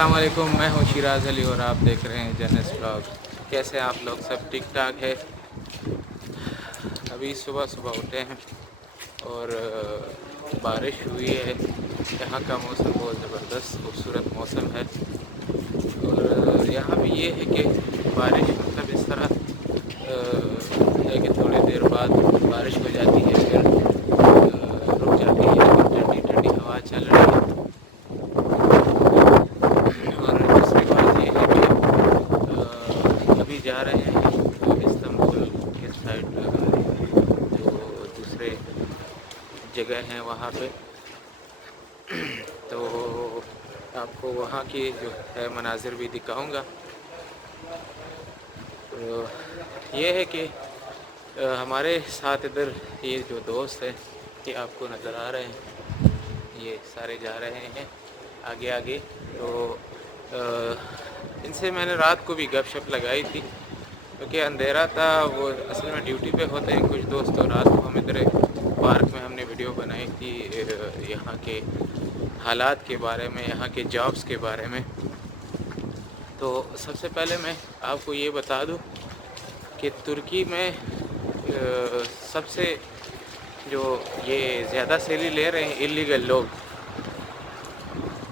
अस्सलाम वालेकुम, मैं हूँ शिराज अली और आप देख रहे हैं जैनस ब्लॉग। कैसे हैं आप लोग? सब ठीक ठाक है। अभी सुबह सुबह उठे हैं और बारिश हुई है। यहाँ का मौसम बहुत ज़बरदस्त खूबसूरत मौसम है। और यहाँ भी ये है कि बारिश मतलब इस तरह है कि थोड़ी देर बाद बारिश हो जाती है, फिर रुक जाती है, ठंडी ठंडी हवा चल रही है। और दूसरी बात ये है कि अभी जा रहे हैं तो इस्तांबुल के साइड जो दूसरे जगह हैं वहाँ पे, तो आपको वहाँ की जो है मनाजिर भी दिखाऊंगा। तो ये है कि हमारे साथ इधर ये जो दोस्त है ये आपको नज़र आ रहे हैं, ये सारे जा रहे हैं आगे आगे। तो इनसे मैंने रात को भी गपशप लगाई थी क्योंकि अंधेरा था। वो असल में ड्यूटी पे होते हैं कुछ दोस्त, तो रात को हम इधर पार्क में हमने वीडियो बनाई थी यहाँ के हालात के बारे में, यहाँ के जॉब्स के बारे में। तो सबसे पहले मैं आपको ये बता दूं कि तुर्की में सबसे जो ये ज़्यादा सैलरी ले रहे हैं इलीगल लोग,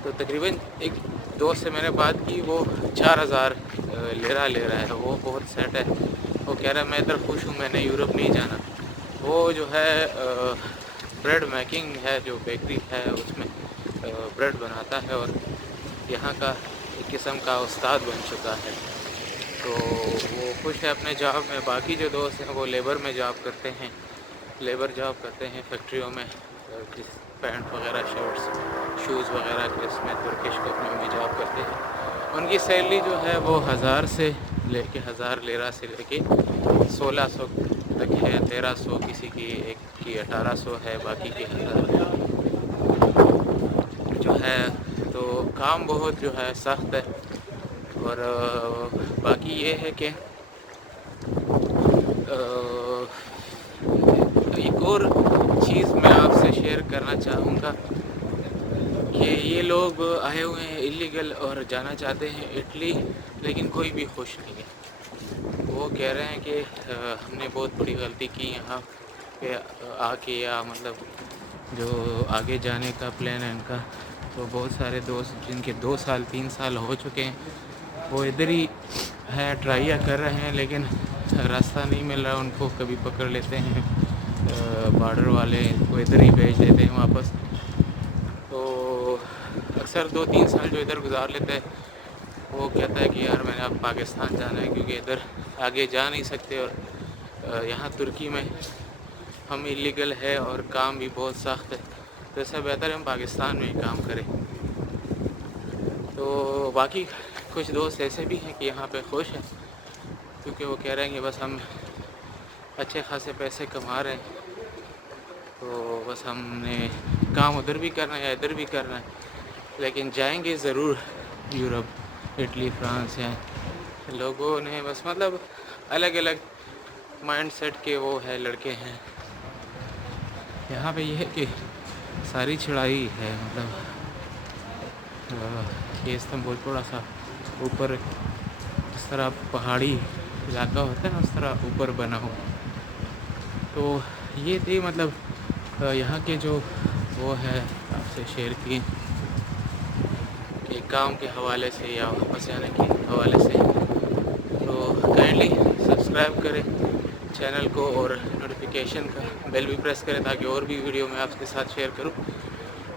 तो तकरीबन एक दोस्त से मैंने बात की, वो 4000 लेरा ले रहा है। वो बहुत सेट है, वो कह रहा है मैं इधर खुश हूँ, मैंने यूरोप नहीं जाना। वो जो है ब्रेड मेकिंग है, जो बेकरी है उसमें ब्रेड बनाता है और यहाँ का एक किस्म का उस्ताद बन चुका है। तो वो खुश है अपने जॉब में। बाकी जो दोस्त हैं वो लेबर में जॉब करते हैं, लेबर जॉब करते हैं फैक्ट्रियों में, पैंट वगैरह, शर्ट्स, शूज़ वगैरह के इसमें तुर्किश कंपनी में जॉब करते हैं। उनकी सैलरी जो है वो 1000 से लेके 1000 लेरा से लेके 1600 तक है, 1300 किसी की, एक की 1800 है, बाकी की 1000 जो है। तो काम बहुत जो है सख्त है। और बाकी ये है कि एक और चीज़ मैं आपसे शेयर करना चाहूँगा कि ये लोग आए हुए हैं इलीगल और जाना चाहते हैं इटली, लेकिन कोई भी खुश नहीं है। वो कह रहे हैं कि हमने बहुत बड़ी गलती की यहाँ पे आके, या मतलब जो आगे जाने का प्लान है इनका। तो बहुत सारे दोस्त जिनके 2 साल 3 साल हो चुके हैं वो इधर ही है, ट्राई कर रहे हैं, लेकिन रास्ता नहीं मिल रहा उनको। कभी पकड़ लेते हैं बॉर्डर वाले, को इधर ही भेज देते हैं वापस। तो अक्सर 2-3 साल जो इधर गुजार लेते हैं वो कहता है कि यार मैंने अब पाकिस्तान जाना है, क्योंकि इधर आगे जा नहीं सकते। और यहाँ तुर्की में हम इलीगल है और काम भी बहुत सख्त है, तो इससे बेहतर है हम पाकिस्तान में ही काम करें। तो बाकी कुछ दोस्त ऐसे भी हैं कि यहाँ पे खुश हैं, क्योंकि वो कह रहे हैं कि बस हम अच्छे खासे पैसे कमा रहे हैं, तो बस हमने काम उधर भी करना है या इधर भी करना है, लेकिन जाएंगे ज़रूर यूरोप, इटली, फ्रांस। या लोगों ने बस मतलब अलग अलग माइंड सेट के वो है लड़के हैं। यहाँ पे ये है कि सारी चढ़ाई है, मतलब ये इस्तांबुल थोड़ा सा ऊपर, इस तरह पहाड़ी इलाका होता है ना, उस तरह ऊपर बना हो। तो ये थी मतलब यहाँ के जो वो है आपसे शेयर की कि काम के हवाले से या वापस जाने के हवाले से। तो काइंडली सब्सक्राइब करें चैनल को और नोटिफिकेशन का बेल भी प्रेस करें, ताकि और भी वीडियो मैं आपके साथ शेयर करूं।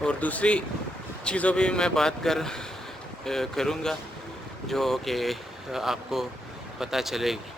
और दूसरी चीज़ों भी मैं बात करूंगा जो कि आपको पता चलेगी।